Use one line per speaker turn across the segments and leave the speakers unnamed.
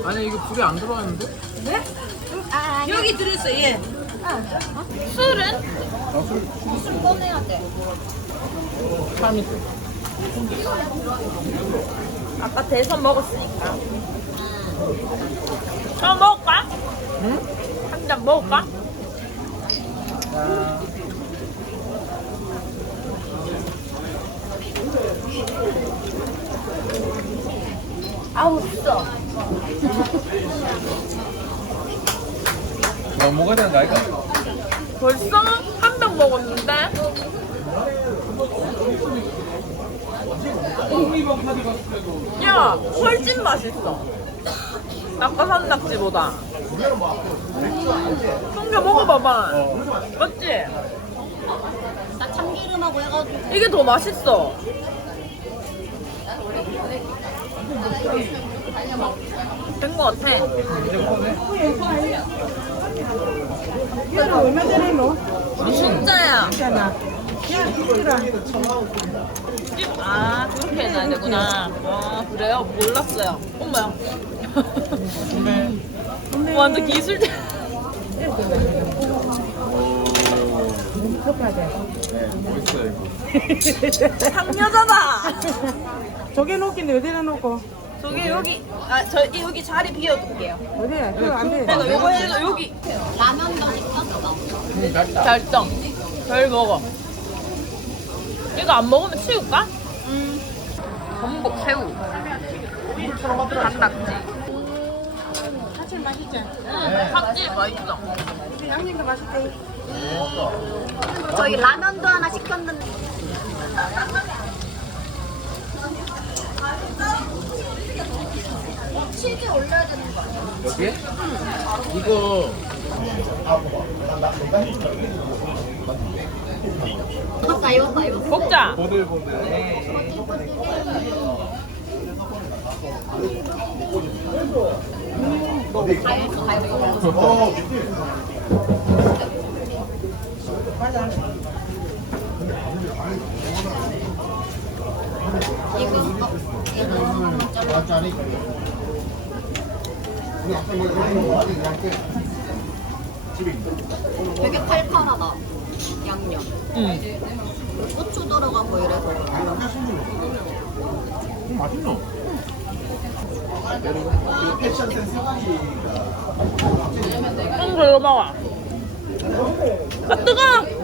아니 이거 불이 안 들어왔는데?
네? 여기 들었어 얘. 술은? 술 꺼내야 돼.
참이
아까 대선 먹었으니까. 저 먹을까?
응?
한 잔 먹을까? 아우 써.
뭐 먹어야 되는 거 아이가?
벌써 한 병 먹었는데? 야, 훨씬 맛있어. 아까 산 낙지보다. 성게 먹어봐봐. 맞지?
나 참기름하고 해가지고
이게 더 맛있어. 된 거 같아.
이제 먹어네.
이거는 얼마 전에 뭐?
진짜야.
있잖아. 야, 이거라.
아, 그렇게 해놔야 되구나. 아, 그래요? 몰랐어요. 엄마야. 완전 기술자.
네, 멋있어요 이거.
상여자다.
저게 놓긴데 어디다 놓고?
저기 여기 저 여기 자리 비워둘게요.
어디야? 그거 안 돼.
내가 요거 해서 여기
라면도 시켰어.
맛있다.
결정. 별 먹어. 이거 안 먹으면 치울까? 전복 새우. 닭낙지.
사실 맛있지?
닭지 맛있어.
양념도 맛있대.
저희 라면도 하나 시켰는데 치즈 올려야 되는 거 아니야?
여기? 이거
익었다.
먹자.
보들보들.
되게 칼칼하다. 양념.
응.
고추 들어가고 이래서.
맛있노?
이거 먹어. 아 뜨거.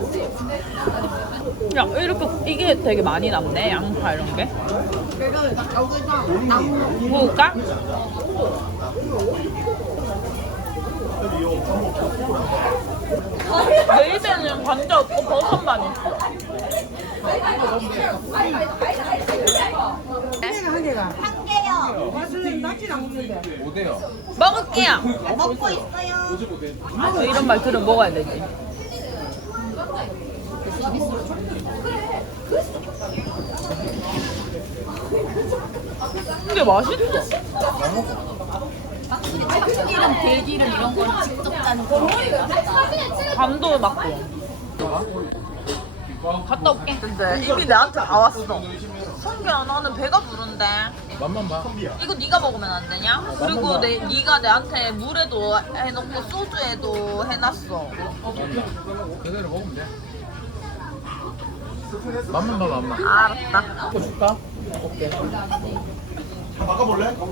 야 이렇게 이게 되게 많이 남네 양파 이런 게.
그래서 여기서 나무
구울까? 내 입에는 감자 없고 버섯만 있어.
한 개가.
한 개요.
맛은 낫진 않는데.
어때요?
먹을게요.
먹고 있어요.
아, 이런 말 들으면 먹어야 되지. 이게 맛있어.
확실히 참기름, 들기름 이런 걸 직접 짜는 그런 게 맛있다.
감도 맞고. 갔다 올게. 근데 이미 내한테 다 왔어. 성규야 나는 배가 부른데.
맛만 봐.
이거 네가 먹으면 안 되냐? 그리고 네가 내한테 물에도 해놓고 소주에도 해놨어.
그대로 먹으면 돼. 맛만 봐, 맛만.
알았다.
먹고 줄까? 오케이.
바꿔볼래?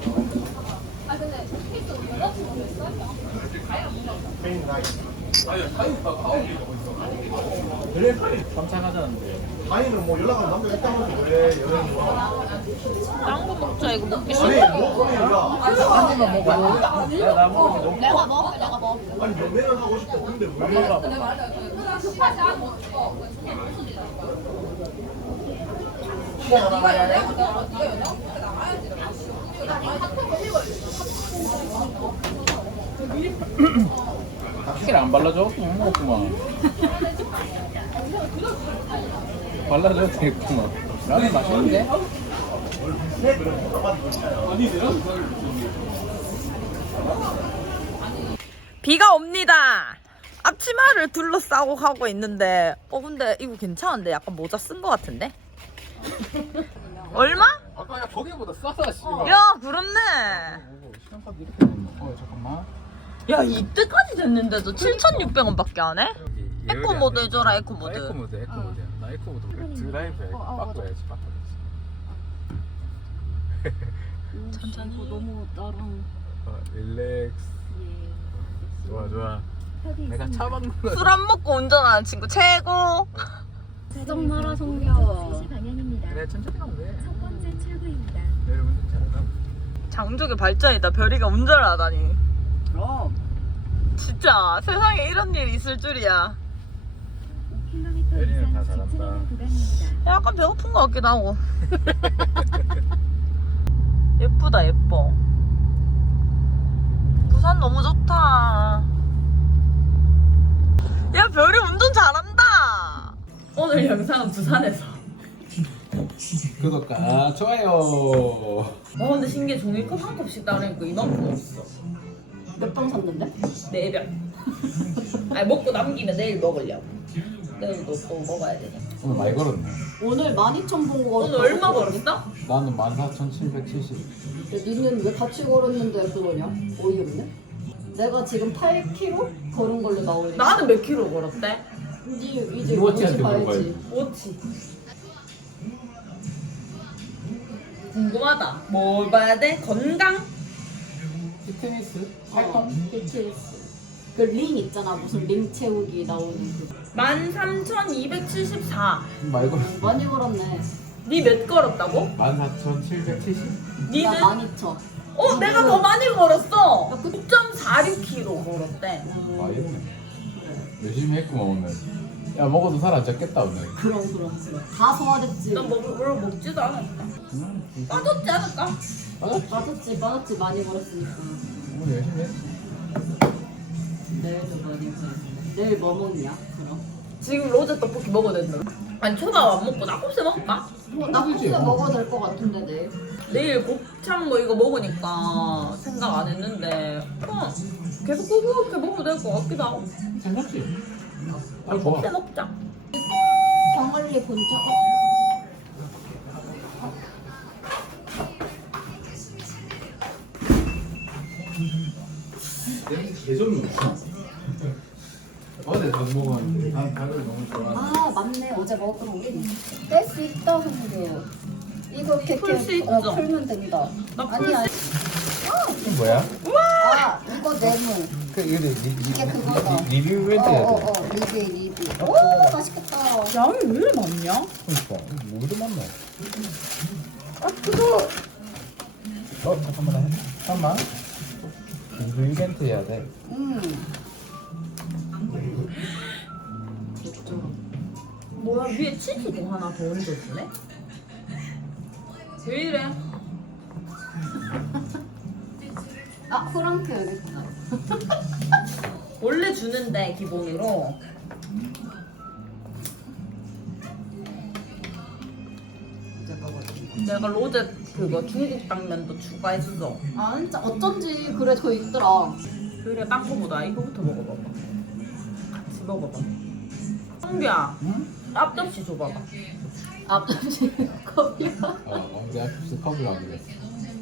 그래? 3차 가자는데.
아니는 뭐 연락하면 남자 있다면서 왜 여행 와?
딴거 먹자. 이거 먹기
아니
싫어.
뭐 소리야?
한 번만 먹어. 나 먹으면 너무
내가 먹어.
아니 연애를 하고 싶어. 근데 왜?
먹어봐. 치킨 안 발라줘? 못 먹었구만. 발라줘도 되겠구만. 라면 맛있는데?
비가 옵니다. 앞치마를 둘러싸고 가고 있는데 근데 이거 괜찮은데 약간 모자 쓴 거 같은데? 얼마?
아까 야 거기보다 싸다 씨발.
야 그렇네.
쌍꺼풀 이렇게 넣는 거. 잠깐만.
야 이때까지 됐는데도 7,600원밖에 안 해? 에코 모드 해줘라 에코 모드.
에코 모드. 나 에코 모드. 드라이브에 바꿔야지.
천천히.
너무 나랑
릴렉스. 좋아. 내가 차 박는 거.
술 안 먹고 운전하는 친구 최고.
수정 나라 성겨.
그래 천천히 가면 돼.
첫 번째 출구입니다.
내려면 좀 잘하다.
장족의 발전이다. 별이가 운전을 하다니.
그럼.
진짜 세상에 이런 일이 있을 줄이야.
5km
내리는 다
이상
잘한다.
직진하는 구간입니다.
약간 배고픈 것 같기도 하고. 예쁘다 예뻐. 부산 너무 좋다. 야 별이 운전 잘한다. 오늘 영상은 부산에서.
구독과 좋아요.
근데 신기해. 종이컵 한 컵씩 따르니까 이만큼 없어.
몇 병 샀는데?
4병. 아니 먹고 남기면 내일 먹으려고. 내일도 또 먹어야 되니까.
오늘 많이 걸었네.
오늘 12,000 본 거.
오늘 얼마 벌었어?
나는 14,770.
니는 왜 같이 걸었는데 그러냐? 어이없네. 내가 지금 8km 걸은 걸로 나오니.
나는 몇 킬로 걸었대?
이제
이모티한테
봐야지.
물어봐야지.
뭐지? 궁금하다. 뭘 봐야 돼? 건강?
피트니스?
활동? BTS. 그 링 있잖아. 무슨 링 채우기 나오는 그.
13,274.
많이 걸었어.
많이 걸었네.
니 몇 걸었다고?
14,770.
니는?
나 12,000.
내가 더 많이 걸었어. 9.46kg 걸었대.
많이 했네. 열심히 했구만 오늘. 야 먹어도 살 안 쪘겠다 오늘.
그럼. 다 소화됐지.
난 별로 먹지도 않았다. 빠졌지 않을까?
빠졌지 많이 걸었으니까.
오늘 열심히 했지.
내일도 많이 걸었어. 내일 뭐 먹냐? 그럼.
지금 로제 떡볶이 먹어야 된다. 아니 초밥 안 먹고 낙곱새 먹을까?
나
그치?
커피 먹어도 될 것 같은데 내일.
내일 곱창 뭐 이거 먹으니까 생각 안 했는데 계속 꾸벅하게 먹어도 될 것 같기도 하고.
괜찮지? 아 좋아.
곱새 먹자.
병원리 본적.
예전 어제 닭 먹었는데 난 닭을 너무 좋아하는.
아 맞네. 어제 먹은 우리 뗄 수 있다 성규. 이거 이렇게
풀수 있죠?
풀면 된다.
나
아니야.
이게 뭐야?
아 이거 네모.
그 이게
이게 그거다.
리뷰 이벤트 해야 돼.
리뷰. 오 맛있겠다.
양이 왜 이렇게 많냐?
그러니까 뭐도 많나?
아 뜨거.
잠깐만. 리뷰 이벤트 해야 돼.
뭐야 위에 치즈도 하나 더 얹어주네? 왜 이래?
아 프랑크 여기 있구나.
원래 주는데 기본으로. 내가 로제 그거 중국 당면도 추가했어.
아 진짜 어쩐지 그래 저 있더라.
그래 딴 거보다 이거부터 먹어봐봐. 같이 먹어봐. 성규야
응?
앞접시 줘봐봐.
앞접시 커피야.
언제 앞에서 컵을 하기로 했어.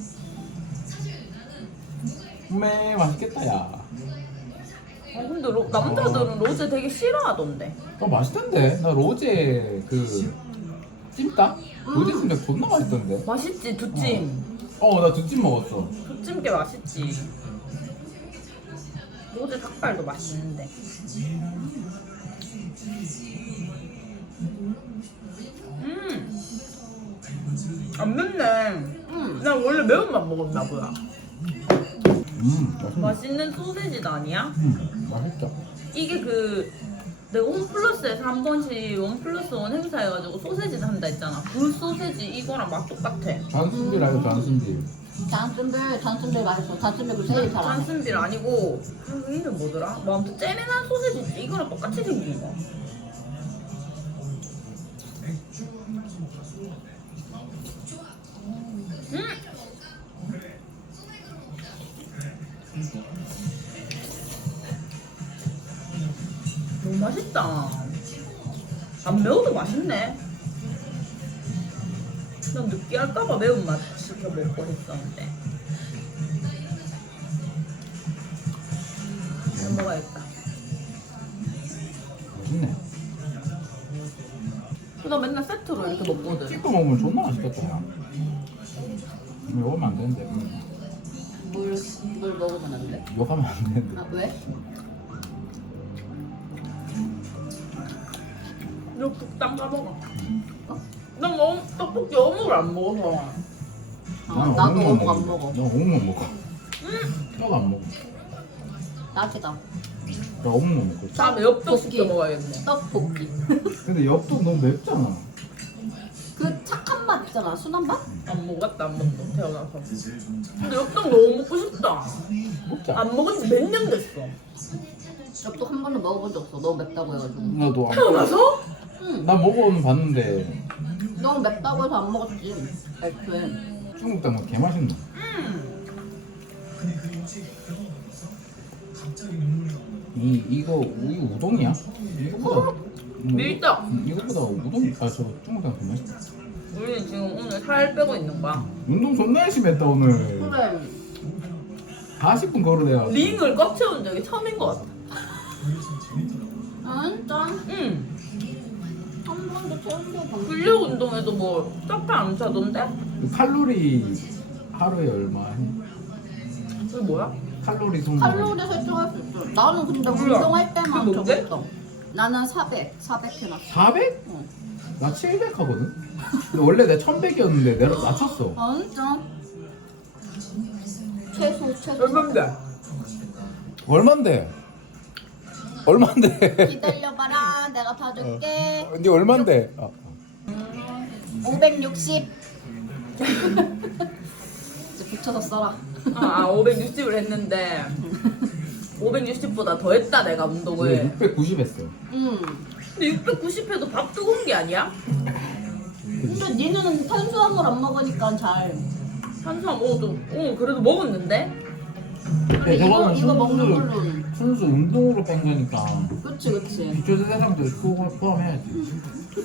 맛있겠다 야.
근데 남자들은 로제 되게 싫어하던데.
맛있던데. 나 로제 그 찜닭? 로제 찜닭 존나 맛있던데.
맛있지 두찜.
나 두찜 먹었어.
두찜 게 맛있지. 로제 닭발도 맛있는데. 안 맵네. 난 원래 매운맛 먹었나 보다. 맛있는 소세지도 아니야?
맛있죠.
이게 그 내가 홈플러스에서 한 번씩 1+1 행사해가지고 소세지 산다 했잖아. 그 소세지 이거랑 맛 똑같아.
잔순빌 알죠? 잔순빌.
단순들 맛있어. 단순들 제일 잘하네.
잔슨빌 아니고 그 이름 뭐더라? 뭐 아무튼 쟤네난 소세지 이거랑 똑같이 생긴 거. 너무 맛있다. 안 매워도 맛있네. 난 느끼할까봐 매운맛 시켜 먹고 했었는데. 해 먹어야겠다.
맛있네.
나 맨날 세트로 이렇게 먹거든.
찍고 먹으면 존나 맛있겠다. 야. 이거 먹으면 안 되는데.
물 먹으면 안 돼?
욕하면 안 되는데.
아 왜?
이거 국당 가먹어. 난 너무 떡볶이 어묵을 안 먹어서.
나도 어묵 안 먹어.
나 어묵만 먹어. 떡 안 먹어.
딱이다.
나 어묵만 먹고.
다음에 엽떡 시켜 먹어야겠네.
떡볶이.
근데 엽떡 너무 맵잖아.
그 착한 맛 있잖아. 순한 맛?
안 먹었다 안 먹어 태어나서. 근데 엽떡 너무 먹고 싶다.
먹자.
안 먹은 지 몇 년 됐어.
엽떡 한 번도 먹어본 적 없어. 너무 맵다고 해가지고.
나도 안
태어나서?
응.
나 먹어는 봤는데
너무 맵다고 해서 안 먹었지. 애초에.
중국 당면 개 맛있네. 이거 우동이야? 이거보다
밀떡.
이거보다 우동 저 중국 당면 더 맛있다.
우리는 지금 오늘 살 빼고 있는 거야.
운동 존나 열심히 했다 오늘.
그래.
40분 걸어내가.
링을 꽉 채운 적이 처음인 것 같아.
진짜?
응.
한 번도 처음 본
근력 운동에도 뭐 짝도 안 차던데?
칼로리 하루에 얼마 해?
그게 뭐야?
칼로리 소모.
칼로리 설정할 수 있어. 나는 근데
몰라.
운동할 때만
그게 뭔데?
적었어. 나는 400 해놨어.
400?
응.
나 700 하거든. 근데 원래 내가 1100이었는데 내가 낮췄어.
진짜? 최소.
얼마인데?
얼만데? 얼만데?
기다려봐라. 내가 봐줄게.
근데 얼만데?
560. 이제 붙여서 써라.
560을 했는데 560보다 더 했다 내가 운동을.
690 했어.
근데 690 해도 밥 뜨거운 게 아니야?
근데 니는 탄수화물 안 먹으니까 잘.
탄수화물 먹어도 그래도 먹었는데?
근데 이거 먹는 걸로.
순수 운동으로 뺀 거니까
그치.
기초대사량도 그거 포함해야지.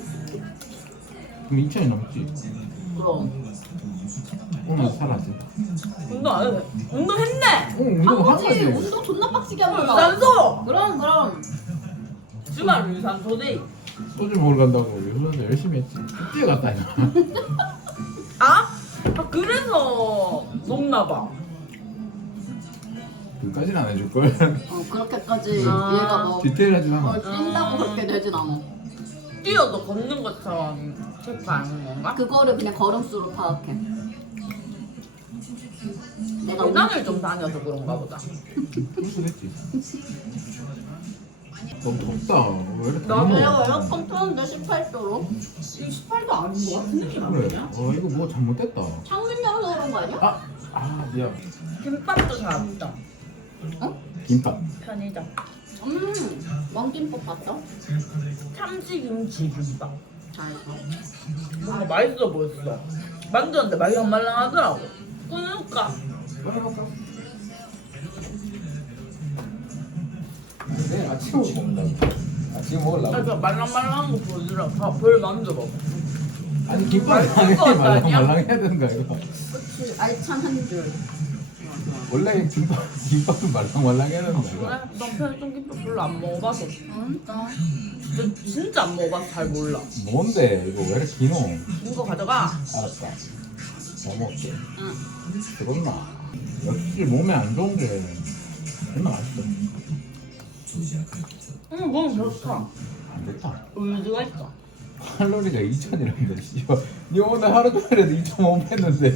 그럼 2,000이 넘지.
그럼.
오늘 살았지.
운동 안 해도 돼. 운동했네!
운동 한
그치.
거지.
운동 존나 빡시게 하고.
유산소!
그럼.
주말 유산소데이.
소주 먹으러 간다고 요새 열심히 했지. 뛰어갔다 이거.
그래서 높나봐.
그까지는 안 해줄 걸.
그렇게까지
아.
얘가 뭐
디테일하지 마.
뛴다고 그렇게 되진 않아.
뛰어도 걷는 것처럼 체크하는 건가?
그거를 그냥 걸음수로 파악해. 내가
배낭을 좀 다녀서 그런가 보다.
그럴 수도 있지. 너무 덥다. 왜 이렇게
너무
더워?
내가 에어컨 틀었는데 18도로.
이거 18도 아닌 거 같은 느낌
그래.
아니야?
이거 뭐 잘못됐다.
창민이어서 그런 거 아니야?
미안.
김밥도 잘 없다.
김밥.
편의점.
왕김밥 봤어?
참치김치 김밥.
잘했어.
뭔가 맛있어 보였어. 만졌는데 말랑말랑하더라고. 끊을까?
빨리 먹자. 내일 아침으로 먹는다고. 아침 먹으려고.
저 말랑말랑한 거 보여주라. 벌 만져봐.
아니 김밥이
맛있을 것 같다, 아니야?
말랑말랑 해야 되는 거 이거.
그치. 알찬 한 줄.
원래 김밥은 말랑말랑 해야 되는 거 이거.
그래? 난 편의점 김밥 별로 안 먹어봐서.
진짜.
진짜 안 먹어봐서 잘 몰라.
뭔데 이거 왜 이렇게 기노?
이거 가져가.
알았다. 잘 먹게.
응.
그렇나? 역시 몸에 안 좋은 게 얼마나 맛있어.
너무 좋다.
안 됐다.
의지가 있어.
칼로리가 2,000이란데 씨발. 니 오늘 하루 종일에도 2,500 했는데.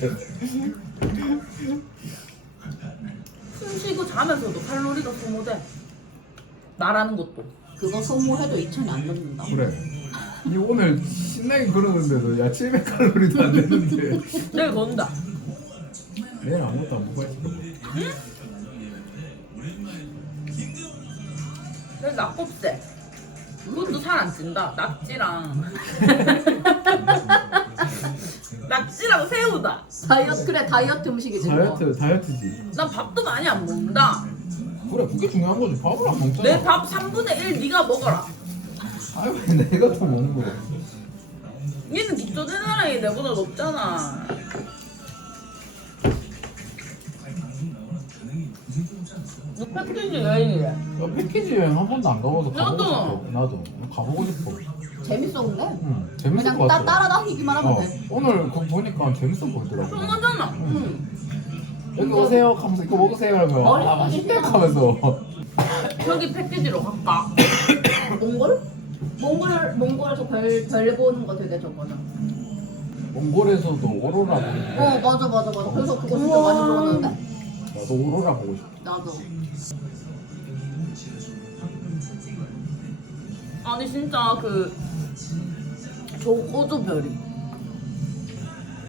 숨 쉬고 자면서도 칼로리가 소모돼. 말하는 것도.
그거 소모해도 2,000이 안 넘는다.
그래. 니 오늘 신나게 그러는데도 야 700칼로리도 안 되는데.
내일 건다.
내일 아무것도 안 먹어야지.
내일 낙곱새. 그것도 살 안 찐다. 낙지랑. 낙지랑 새우다.
다이어트 음식이지. 그거.
다이어트지.
난 밥도 많이 안 먹는다.
그래 그게 중요한 거지. 밥을 안 먹잖아.
내 밥 3분의 1 네가 먹어라.
아유 왜 내가 더 먹는 거야.
얘는 기초대사량이 내보다 높잖아. 패키지 여행이래.
패키지 여행 한 번도 안 가봐서 가보고
나도.
싶어. 나도 가보고 싶어.
재밌어 근데?
응, 재밌을
그냥
것 같아.
따라다니기만 하면 돼.
오늘 그거 보니까 재밌어 보이더라고.
편하잖아.
여기 오세요 하면서 이거 먹으세요 이러면
머리
아 맛있대 하면서
저기 패키지로 갈까?
몽골? 몽골에서 별 보는 거 되게 저거는.
몽골에서도 오로라 보는데
맞아. 그래서 그거 진짜 많이 보는데?
나도 오로라 보고 싶어.
나도.
아니 진짜 그 저거도 별이.